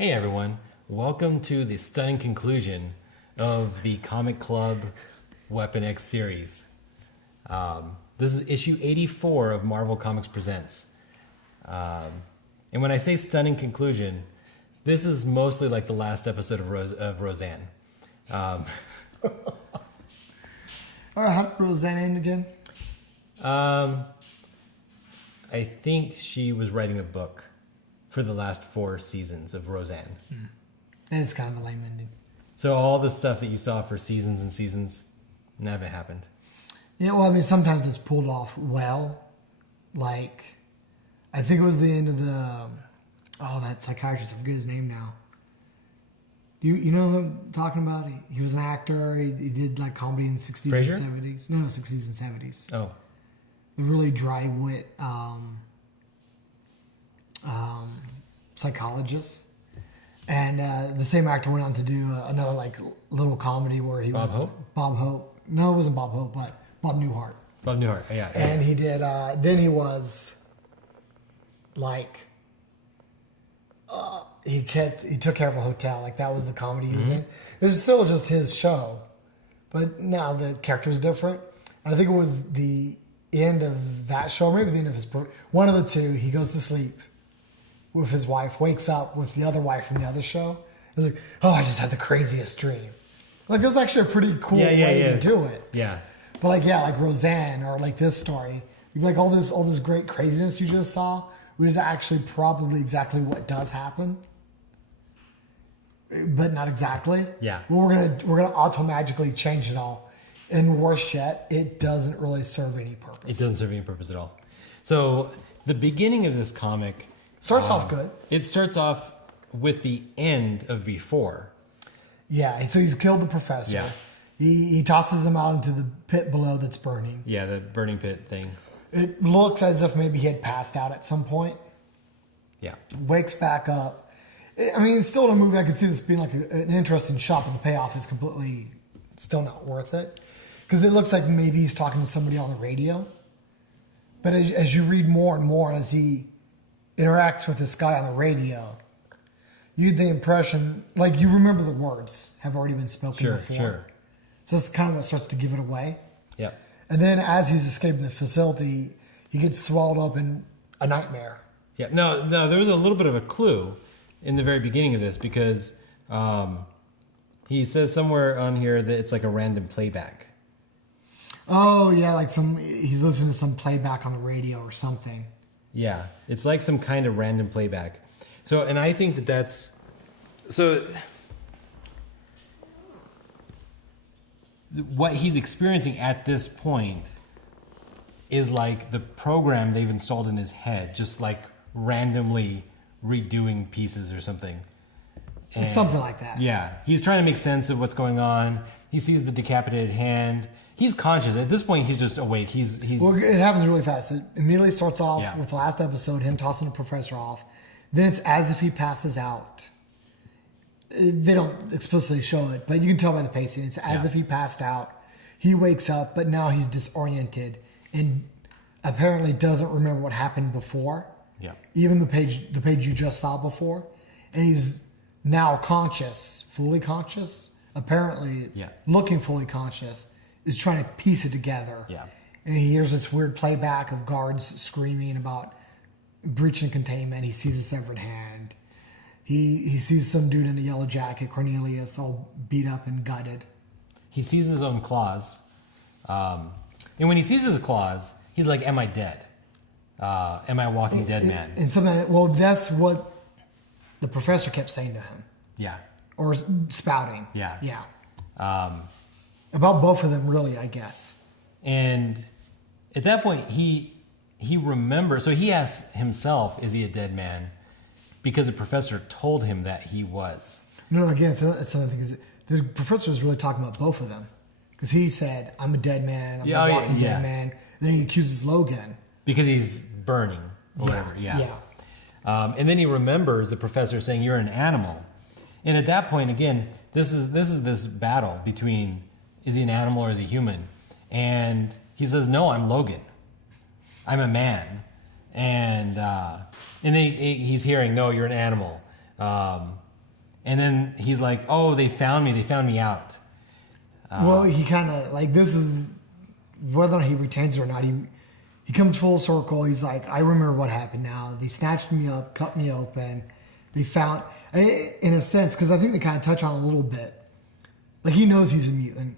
Hey everyone, welcome to the stunning conclusion of the Comic Club Weapon X series. This is issue 84 of Marvel Comics Presents. And when I say stunning conclusion, this is mostly like the last episode of Roseanne. All right, how did Roseanne end again? I think she was writing a book for the last 4 seasons of Roseanne. That is kind of a lame ending. So all the stuff that you saw for seasons and seasons never happened. Yeah, well, I mean, sometimes it's pulled off well. Like, I think it was the end of the... that psychiatrist, I forget his name now. You know who I'm talking about? He was an actor. He did, like, comedy in the 60s Frasier? and 70s. No, 60s and 70s. Oh. The really dry wit psychologist. And the same actor went on to do another, like, little comedy where he Bob was... Hope? Bob Hope. No, it wasn't Bob Hope, but Bob Newhart. Bob Newhart, yeah. And he did, then he was, like, he took care of a hotel. Like, that was the comedy he was in. This is still just his show. But now the character's different. And I think it was the end of that show, maybe the end of his, one of the two, he goes to sleep with his wife, wakes up with the other wife from the other show. It's like, oh, I just had the craziest dream. Like, it was actually a pretty cool way to do it. Yeah. But like Roseanne or like this story, you'd be like, all this great craziness you just saw, which is actually probably exactly what does happen, but not exactly. Yeah. Well, we're gonna auto-magically change it all, and worse yet, it doesn't really serve any purpose. It doesn't serve any purpose at all. So the beginning of this comic Starts off good. It starts off with the end of Before. Yeah. So he's killed the professor. Yeah. He tosses him out into the pit below that's burning. Yeah, the burning pit thing. It looks as if maybe he had passed out at some point. Yeah. Wakes back up. I mean, it's still in a movie. I could see this being like an interesting shot, but the payoff is completely still not worth it. Because it looks like maybe he's talking to somebody on the radio. But as you read more and more, and as he interacts with this guy on the radio, you get the impression, like, you remember the words have already been spoken before. Sure. So that's kind of what starts to give it away. Yeah. And then as he's escaping the facility, he gets swallowed up in a nightmare. Yeah. No, there was a little bit of a clue in the very beginning of this because he says somewhere on here that it's like a random playback. Oh, yeah, like he's listening to some playback on the radio or something. Yeah, it's like some kind of random playback. So, and I think that's... So, what he's experiencing at this point is like the program they've installed in his head, just like randomly redoing pieces or something. And something like that. Yeah, he's trying to make sense of what's going on. He sees the decapitated hand. He's conscious. At this point, he's just awake. He's Well, it happens really fast. It immediately starts off with the last episode, him tossing the professor off. Then it's as if he passes out. They don't explicitly show it, but you can tell by the pacing. It's as if he passed out. He wakes up, but now he's disoriented and apparently doesn't remember what happened before. Yeah. Even the page you just saw before. And he's now conscious, fully conscious, apparently looking fully conscious, is trying to piece it together. Yeah. And he hears this weird playback of guards screaming about breaching containment. He sees a severed hand. He sees some dude in a yellow jacket, Cornelius, all beat up and gutted. He sees his own claws. And when he sees his claws, he's like, am I dead? Am I a walking dead man? And something, well, that's what the professor kept saying to him. Yeah. Or spouting. Yeah. Yeah. About both of them, really, I guess. And at that point, he remembers. So he asks himself, is he a dead man? Because the professor told him that he was. No, again, it's another thing. The professor was really talking about both of them. Because he said, I'm a dead man. I'm a walking dead man. Then he accuses Logan. Because he's burning or whatever. Yeah. And then he remembers the professor saying, you're an animal. And at that point, again, this is this battle between, is he an animal or is he human? And he says, no, I'm Logan. I'm a man. And then he's hearing, no, you're an animal. And then he's like, "Oh, they found me out." Well, he kind of like this is whether or not he retains it or not. He comes full circle. He's like, I remember what happened now. They snatched me up, cut me open. They found, in a sense, because I think they kind of touch on it a little bit. Like he knows he's a mutant,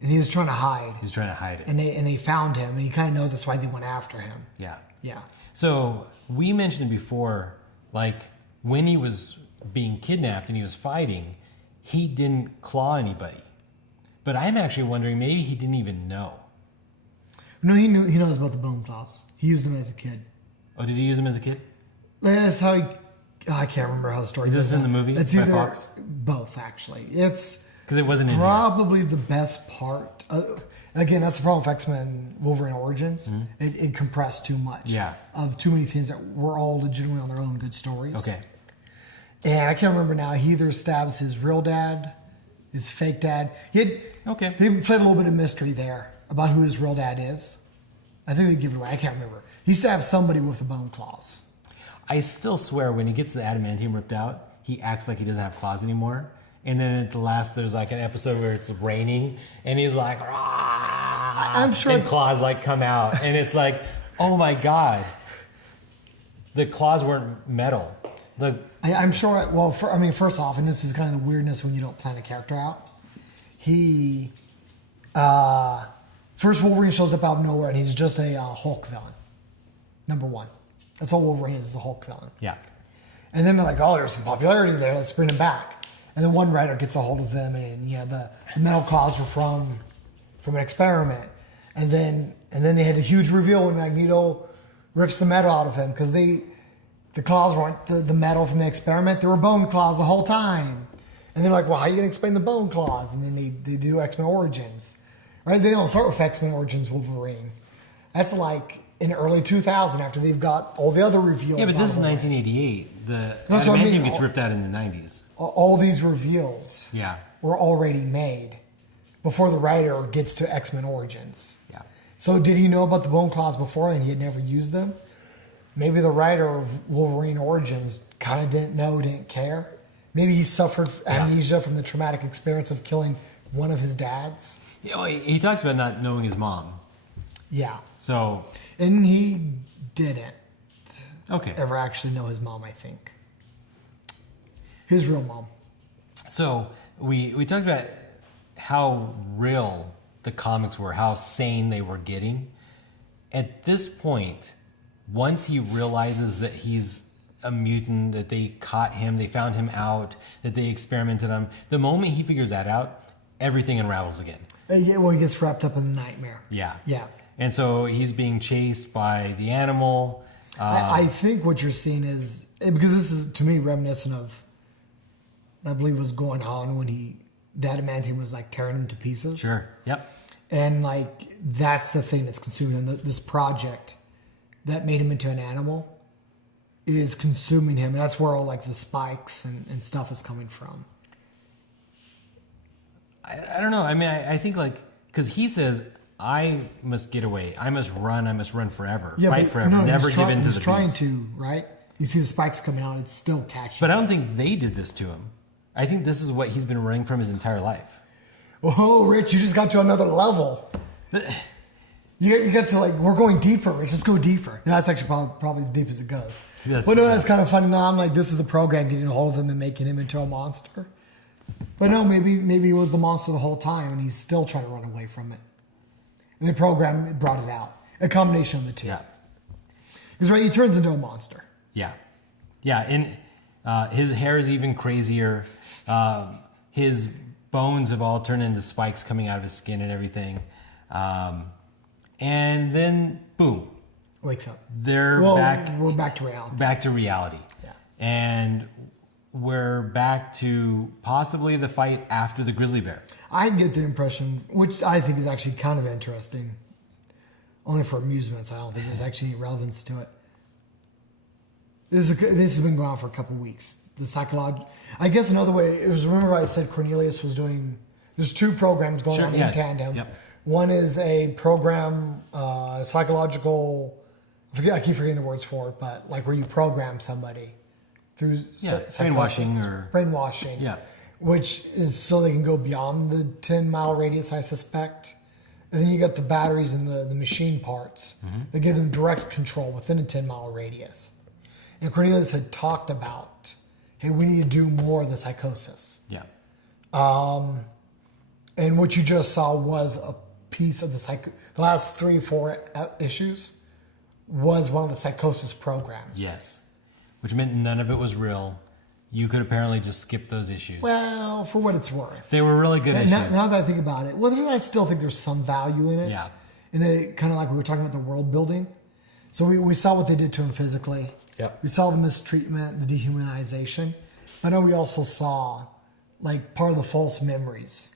and he was trying to hide. He's trying to hide it. And they found him, and he kind of knows that's why they went after him. Yeah. Yeah. So we mentioned before, like when he was being kidnapped and he was fighting, he didn't claw anybody. But I'm actually wondering, maybe he didn't even know. No, he knows about the bone claws. He used them as a kid. Oh, did he use them as a kid? That's how he. I can't remember how the story. Is this in the movie? It's by either Fox? both actually. It's because it wasn't in here. probably the best part. Again, that's the problem with X-Men Wolverine Origins. It compressed too much. Yeah. Of too many things that were all legitimately on their own good stories. Okay. And I can't remember now. He either stabs his real dad, his fake dad. They played a little bit of mystery there about who his real dad is. I think they give it away. I can't remember. He stabs somebody with the bone claws. I still swear when he gets the adamantium ripped out, he acts like he doesn't have claws anymore. And then at the last, there's like an episode where it's raining, and he's like, "Rah!" I'm sure. And claws like come out, and it's like, oh my god, the claws weren't metal. I'm sure. Well, first off, and this is kind of the weirdness when you don't plan a character out. First Wolverine shows up out of nowhere, and he's just a Hulk villain. Number one. That's all Wolverine is a Hulk villain. Yeah. And then they're like, oh, there's some popularity there. Let's bring him back. And then one writer gets a hold of him, and the metal claws were from an experiment. And then they had a huge reveal when Magneto rips the metal out of him because the claws weren't the metal from the experiment. They were bone claws the whole time. And they're like, well, how are you going to explain the bone claws? And then they do X-Men Origins. Right? They don't start with X-Men Origins Wolverine. That's like in early 2000 after they've got all the other reveals. Yeah, but this is 1988. The That's what I adamantium mean. gets ripped out in the 90s. All these reveals were already made before the writer gets to X-Men Origins. Yeah. So did he know about the bone claws before and he had never used them? Maybe the writer of Wolverine Origins kind of didn't know, didn't care. Maybe he suffered amnesia from the traumatic experience of killing one of his dads. You know, he talks about not knowing his mom. Yeah. So. And he didn't ever actually know his mom, I think. His real mom. So we talked about how real the comics were, how sane they were getting. At this point, once he realizes that he's a mutant, that they caught him, they found him out, that they experimented on him, the moment he figures that out, everything unravels again. Well, he gets wrapped up in the nightmare. Yeah. Yeah. And so he's being chased by the animal. I think what you're seeing is, because this is, to me, reminiscent of, I believe was going on when the adamantium was like tearing him to pieces. Sure. Yep. And like, that's the thing that's consuming him. This project that made him into an animal is consuming him. And that's where all like the spikes and stuff is coming from. I don't know. I mean, I think like, because he says, I must get away. I must run forever. Yeah, fight forever. No, never give in to the beast. He's trying to, right? You see the spikes coming out, it's still catching. But I don't think they did this to him. I think this is what he's been running from his entire life. Oh, Rich, you just got to another level. You got to like, we're going deeper, Rich. Let's go deeper. No, that's actually probably as deep as it goes. But no, that's kind of funny. No, I'm like, this is the program getting a hold of him and making him into a monster. But no, maybe he was the monster the whole time and he's still trying to run away from it. And the program brought it out. A combination of the two. Yeah. Because right, he turns into a monster. Yeah. Yeah, and his hair is even crazier. His bones have all turned into spikes coming out of his skin and everything. And then, boom. Wakes up. We're back to reality. Back to reality. Yeah. And we're back to possibly the fight after the grizzly bear. I get the impression, which I think is actually kind of interesting, only for amusements. I don't think there's actually any relevance to it. This has been going on for a couple of weeks. The psychological, I guess another way, it was, remember I said Cornelius was doing, there's two programs going on in tandem. Yep. One is a program, psychological, I keep forgetting the words for it, but like where you program somebody through brainwashing brainwashing, yeah. which is so they can go beyond the 10-mile radius, I suspect. And then you got the batteries and the machine parts that give them direct control within a 10-mile radius. And Cornelius had talked about, hey, we need to do more of the psychosis. Yeah. And what you just saw was a piece of the last 3 or 4 issues was one of the psychosis programs. Yes. Which meant none of it was real. You could apparently just skip those issues. Well, for what it's worth. They were really good issues. Now that I think about it, well, I still think there's some value in it. Yeah. And then it kind of like we were talking about the world building. So we saw what they did to him physically. Yep. We saw the mistreatment, the dehumanization. But I know we also saw like part of the false memories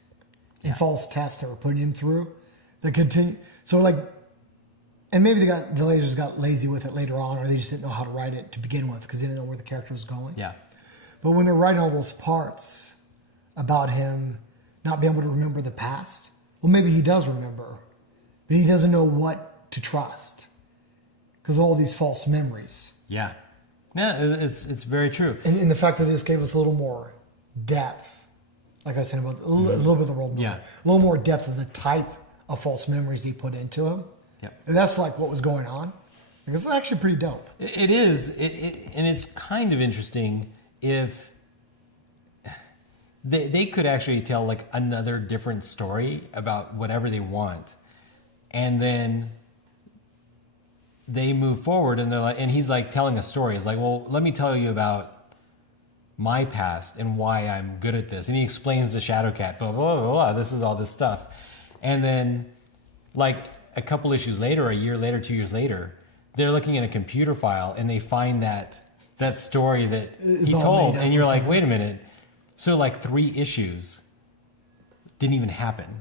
and false tests that were putting him through that continue. So like, and maybe the lasers got lazy with it later on, or they just didn't know how to write it to begin with because they didn't know where the character was going. Yeah. But when they're writing all those parts about him not being able to remember the past, well, maybe he does remember, but he doesn't know what to trust because of all these false memories. Yeah. Yeah, it's very true. And the fact that this gave us a little more depth, like I was saying about a little bit of the world, Yeah. a little more depth of the type of false memories he put into him. Yeah. And that's like what was going on. Like, it's actually pretty dope. It is. And it's kind of interesting if they could actually tell like another different story about whatever they want, and then they move forward and they're like, and he's like telling a story. It's like, well, let me tell you about my past and why I'm good at this. And he explains to Shadowcat, blah, blah, blah, blah, this is all this stuff. And then like a couple issues later, a year later, 2 years later, they're looking at a computer file and they find that story that It's he all told. made up And you're or like, something. wait a minute. So like 3 issues didn't even happen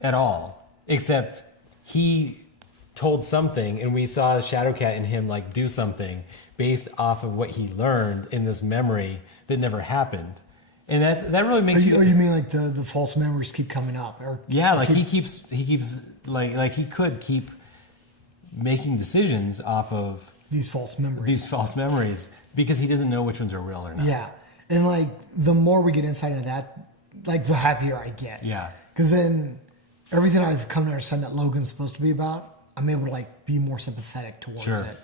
at all, except he told something and we saw Shadowcat and him like do something based off of what he learned in this memory that never happened. And that really makes You mean like the false memories keep coming up? Or yeah, like he keeps like he could keep making decisions off of these false memories. because he doesn't know which ones are real or not. Yeah. And like the more we get insight into that, like the happier I get. Yeah. Because then everything I've come to understand that Logan's supposed to be about, I'm able to like be more sympathetic towards Sure. it.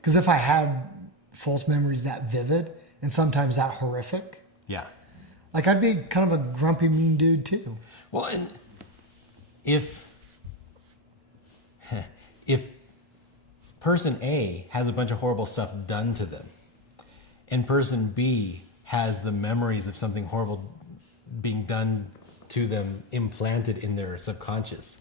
Because if I had false memories that vivid and sometimes that horrific, Yeah. like I'd be kind of a grumpy, mean dude too. Well, and if person A has a bunch of horrible stuff done to them, and person B has the memories of something horrible being done to them implanted in their subconscious,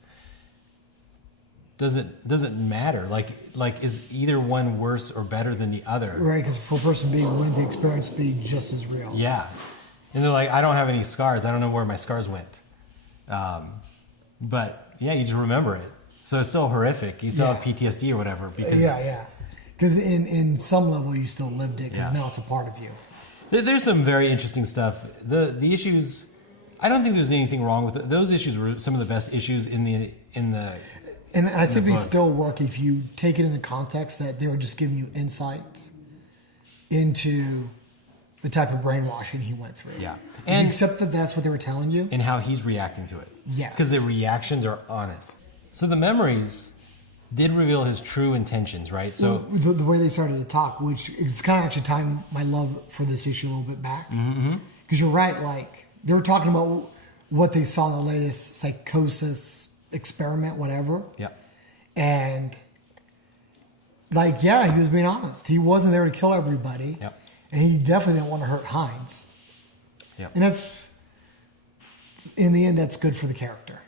doesn't matter. Like is either one worse or better than the other? Right, because for person B, wouldn't the experience be just as real? Yeah. And they're like, I don't have any scars. I don't know where my scars went. But yeah, you just remember it. So it's still horrific. You still have PTSD or whatever. Because Yeah. Because in some level you still lived it because Yeah. now it's a part of you. There's some very interesting stuff. The issues, I don't think there's anything wrong with it. Those issues were some of the best issues in the. And I think they book. still work if you take it in the context that they were just giving you insight into the type of brainwashing he went through. Yeah. And except that that's what they were telling you. And how he's reacting to it. Yes. Because the reactions are honest. So the memories did reveal his true intentions, right? So The way they started to talk, which it's kind of actually tying my love for this issue a little bit back. Because you're right, like they were talking about what they saw in the latest psychosis experiment, whatever. yeah. And like, yeah, he was being honest. He wasn't there to kill everybody. Yep. And he definitely didn't want to hurt Hines. Yep. And that's, in the end, that's good for the character.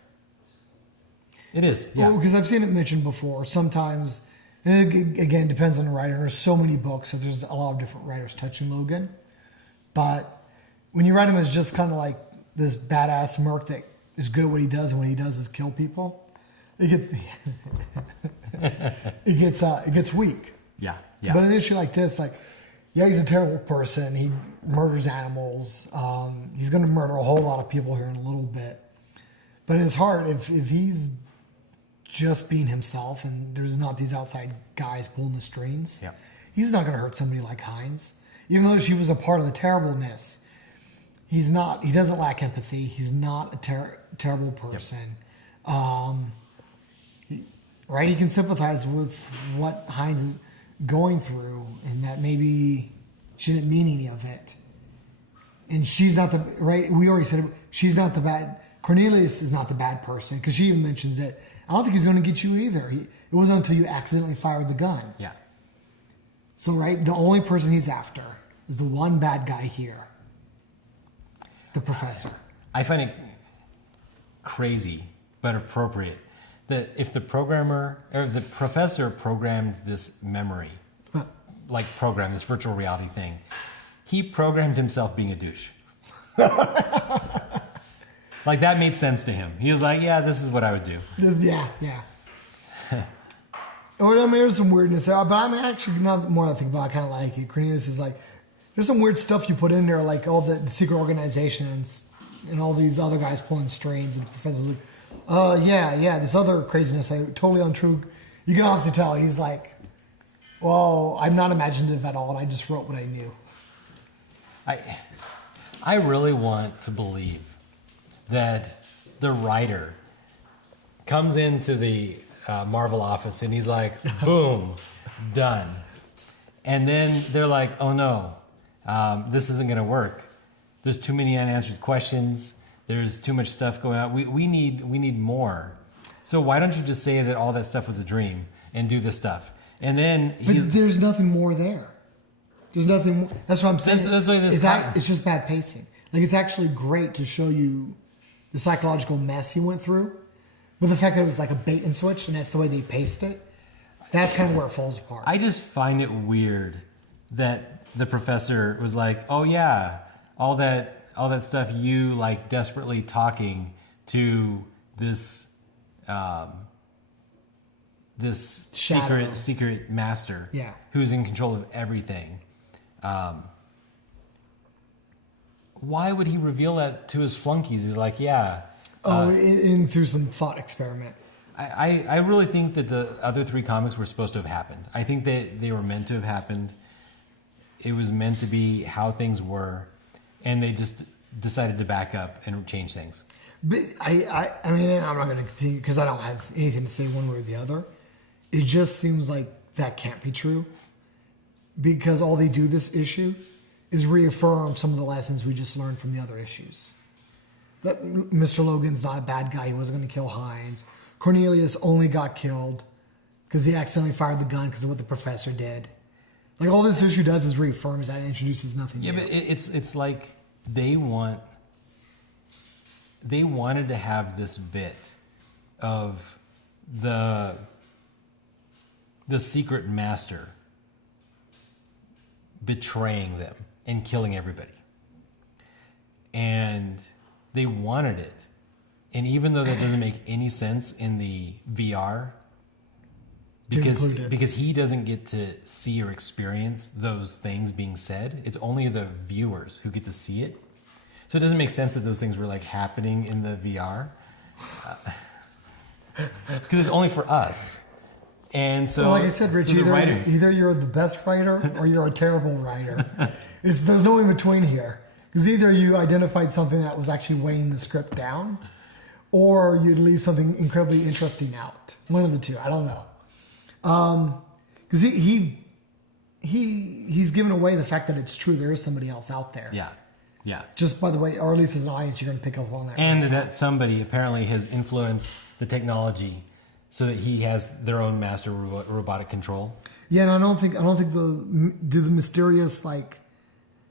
It is. Yeah. Well, because I've seen it mentioned before. Sometimes, and it, again, depends on the writer. There's so many books, so there's a lot of different writers touching Logan. But when you write him as just kind of like this badass merc that is good at what he does, and what he does is kill people, it gets it gets weak. Yeah. Yeah. But an issue like this, like, yeah, he's a terrible person. He murders animals. He's going to murder a whole lot of people here in a little bit. But in his heart, if he's just being himself and there's not these outside guys pulling the strings, Yeah. he's not going to hurt somebody like Hines. Even though she was a part of the terribleness, he's not. He doesn't lack empathy. He's not a terrible person. Yep. Right? He can sympathize with what Hines is going through, and that maybe she didn't mean any of it. And she's not the right. We already said it, she's not the bad. Cornelius is not the bad person, because she even mentions it. I don't think he's going to get you either. It wasn't until you accidentally fired the gun. Yeah. So, right, the only person he's after is the one bad guy here, the professor. I find it crazy, but appropriate, that if the programmer or the professor programmed this memory, this virtual reality thing, he programmed himself being a douche. Like, that made sense to him. He was like, yeah, this is what I would do. Yeah. Oh, I mean, there's some weirdness there, but I'm actually not more I think about. I kind of like it. Cornelius is like, there's some weird stuff you put in there, like all the secret organizations and all these other guys pulling strings, and the professor's like, yeah, this other craziness, totally untrue. You can obviously tell he's like, well, I'm not imaginative at all, and I just wrote what I knew. I really want to believe that the writer comes into the Marvel office and he's like, boom, done. And then they're like, oh no, this isn't going to work. There's too many unanswered questions. There's too much stuff going on. We need more. So why don't you just say that all that stuff was a dream and do this stuff? And then but there's nothing more there. There's nothing more. That's what I'm saying. It's just bad pacing. Like, it's actually great to show you the psychological mess he went through, but the fact that it was like a bait and switch, and that's the way they paced it, that's kind of where it falls apart. I just find it weird that the professor was like, oh yeah, all that stuff, you like desperately talking to this secret master, who's in control of everything. Why would he reveal that to his flunkies? He's like, yeah. In through some thought experiment. I really think that the other three comics were supposed to have happened. I think that they were meant to have happened. It was meant to be how things were, and they just decided to back up and change things. But I mean, I'm not going to continue because I don't have anything to say one way or the other. It just seems like that can't be true, because all they do this issue is reaffirm some of the lessons we just learned from the other issues. That Mr. Logan's not a bad guy. He wasn't going to kill Hines. Cornelius only got killed because he accidentally fired the gun because of what the professor did. Like, all this issue does is reaffirms that and introduces nothing new. Yeah, but it's like they wanted to have this bit of the secret master betraying them and killing everybody. And they wanted it. And even though that doesn't make any sense in the VR, because he doesn't get to see or experience those things being said, it's only the viewers who get to see it. So it doesn't make sense that those things were like happening in the VR. Because it's only for us. And so, well, like I said, Rich, either you're the best writer or you're a terrible writer. There's no in between here. Because either you identified something that was actually weighing the script down, or you'd leave something incredibly interesting out. One of the two. I don't know. Because he's given away the fact that it's true. There is somebody else out there. Yeah. Just by the way, or at least as an audience, you're going to pick up on that. And that somebody apparently has influenced the technology so that he has their own master robotic control. Yeah, and I don't think the mysterious, like.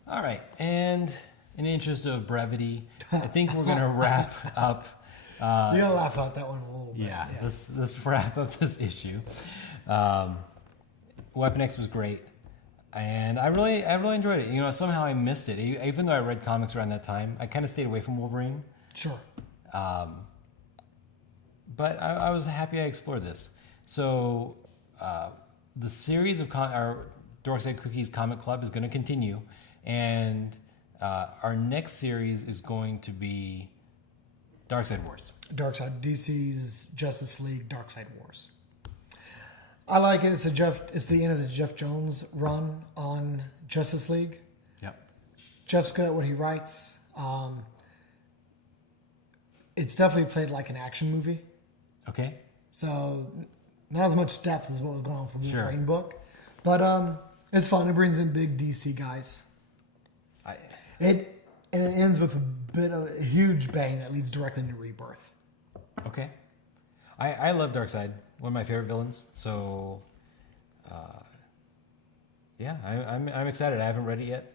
All right, and in the interest of brevity, I think we're going to wrap up. You got to laugh out that one a little bit. Yeah. Let's wrap up this issue. Weapon X was great, and I really enjoyed it. You know, somehow I missed it, even though I read comics around that time. I kind of stayed away from Wolverine. Sure. But I was happy I explored this. So the series of our Darkseid Cookies Comic Club is going to continue, and our next series is going to be Darkseid Wars. DC's Justice League Darkseid Wars. I like it. It's the end of the Jeff Jones run on Justice League. Jeff's good at what he writes. It's definitely played like an action movie. Okay. So not as much depth as what was going on for the Sure. Wolverine book. But it's fun. It brings in big DC guys. And it ends with a huge bang that leads directly into Rebirth. Okay. I love Darkseid, one of my favorite villains. So, yeah, I'm excited. I haven't read it yet,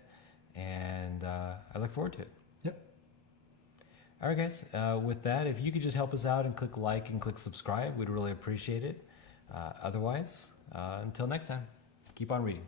and I look forward to it. Yep. All right, guys. With that, if you could just help us out and click like and click subscribe, we'd really appreciate it. Otherwise, until next time, keep on reading.